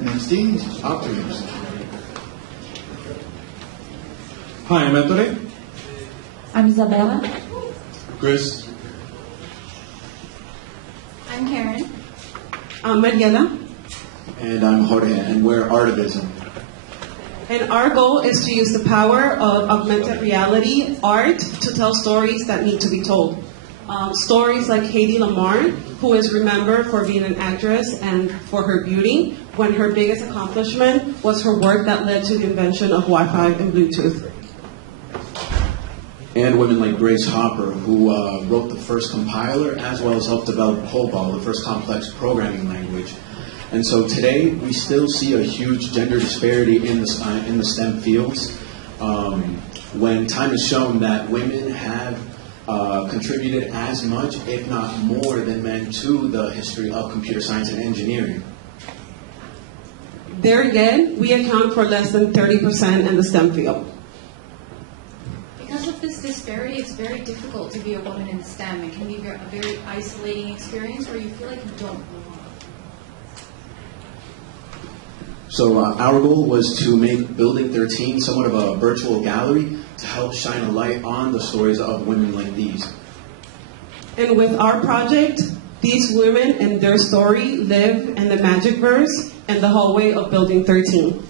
Next team is ARtivism. Hi, I'm Ettore. I'm Isabella. Chris. I'm Karen. I'm Mariela. And I'm Jorge, and we're ARtivism. And our goal is to use the power of augmented reality, art, to tell stories that need to be told. Stories like Hedy Lamarr, who is remembered for being an actress and for her beauty, when her biggest accomplishment was her work that led to the invention of Wi-Fi and Bluetooth. And women like Grace Hopper, who wrote the first compiler, as well as helped develop COBOL, the first complex programming language. And so today, we still see a huge gender disparity in the STEM fields, when time has shown that women have contributed as much, if not more, than men to the history of computer science and engineering. There again, we account for less than 30% in the STEM field. Because of this disparity, it's very difficult to be a woman in STEM. It can be a very isolating experience where you feel like you don't belong. So our goal was to make Building 13 somewhat of a virtual gallery to help shine a light on the stories of women like these. And with our project, these women and their story live in the magic verse and the hallway of Building 13.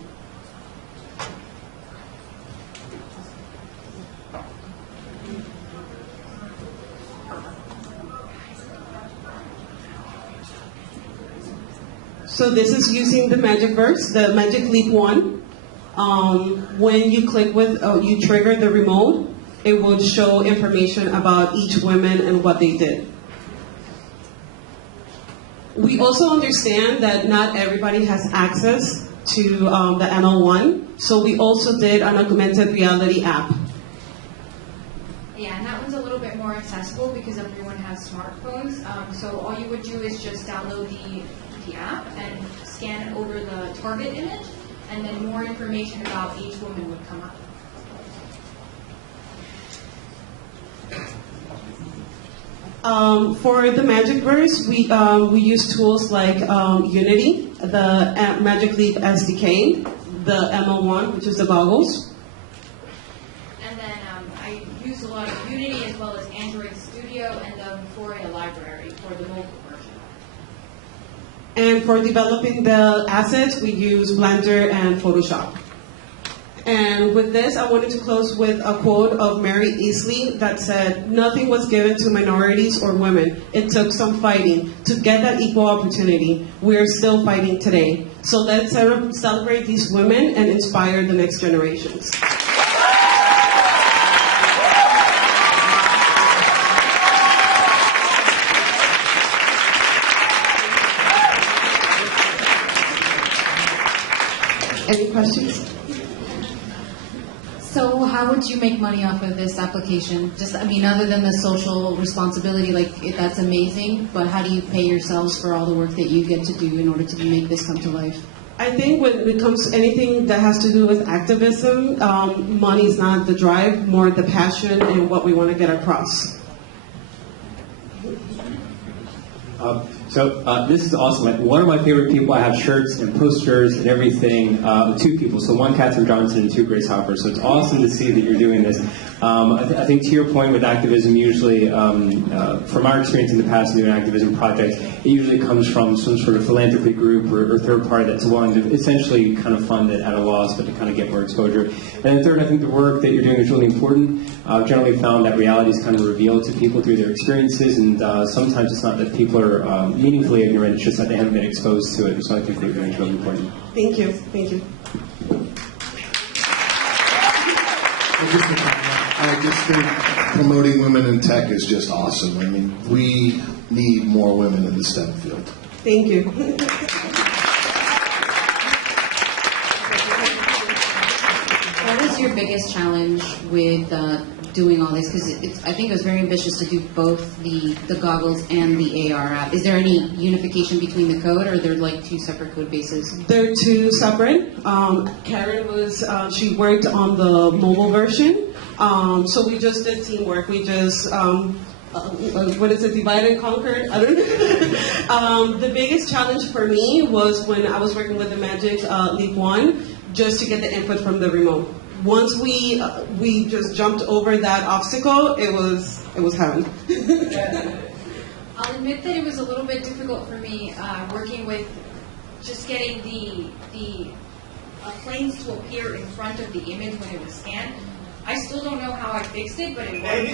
So this is using the magic verse, the Magic Leap 1. When you click you trigger the remote, it will show information about each woman and what they did. We also understand that not everybody has access to the ML1, so we also did an augmented reality app. Yeah, and that one's a little bit more accessible because everyone has smartphones. So all you would do is just download the app and scan over the target image, and then more information about each woman would come up. For the Magic Verse, we use tools like Unity, the Magic Leap SDK, the ML1, which is the goggles. And then I use a lot of Unity as well as Android Studio and the Euphoria library for the mobile version. And for developing the assets, we use Blender and Photoshop. And with this, I wanted to close with a quote of Mary Easley that said, "Nothing was given to minorities or women. It took some fighting to get that equal opportunity. We are still fighting today. So let's celebrate these women and inspire the next generations." Any questions? So how would you make money off of this application? Other than the social responsibility, that's amazing, but how do you pay yourselves for all the work that you get to do in order to make this come to life? I think when it comes to anything that has to do with activism, money is not the drive, more the passion and what we want to get across. This is awesome. One of my favorite people, I have shirts and posters and everything, two people. So one, Katherine Johnson, and two, Grace Hopper. So it's awesome to see that you're doing this. I think to your point with activism, usually, from our experience in the past doing activism projects, it usually comes from some sort of philanthropy group or third party that's willing to essentially kind of fund it at a loss, but to kind of get more exposure. And then third, I think the work that you're doing is really important. I've generally found that reality is kind of revealed to people through their experiences, and sometimes it's not that people are meaningfully ignorant, it's just that they haven't been exposed to it. So I think that you're doing is really important. Thank you. Thank you. I just think promoting women in tech is just awesome. I mean, we need more women in the STEM field. Thank you. What was your biggest challenge with doing all this? Because I think it was very ambitious to do both the goggles and the AR app. Is there any unification between the code, or are there like two separate code bases? They're two separate. Karen she worked on the mobile version. So we just did teamwork. We just what is it, divide and conquer? I don't know. The biggest challenge for me was when I was working with the Magic Leap 1, just to get the input from the remote. Once we just jumped over that obstacle, it was heaven. I'll admit that it was a little bit difficult for me working with just getting the planes to appear in front of the image when it was scanned. I still don't know how I fixed it, but it worked.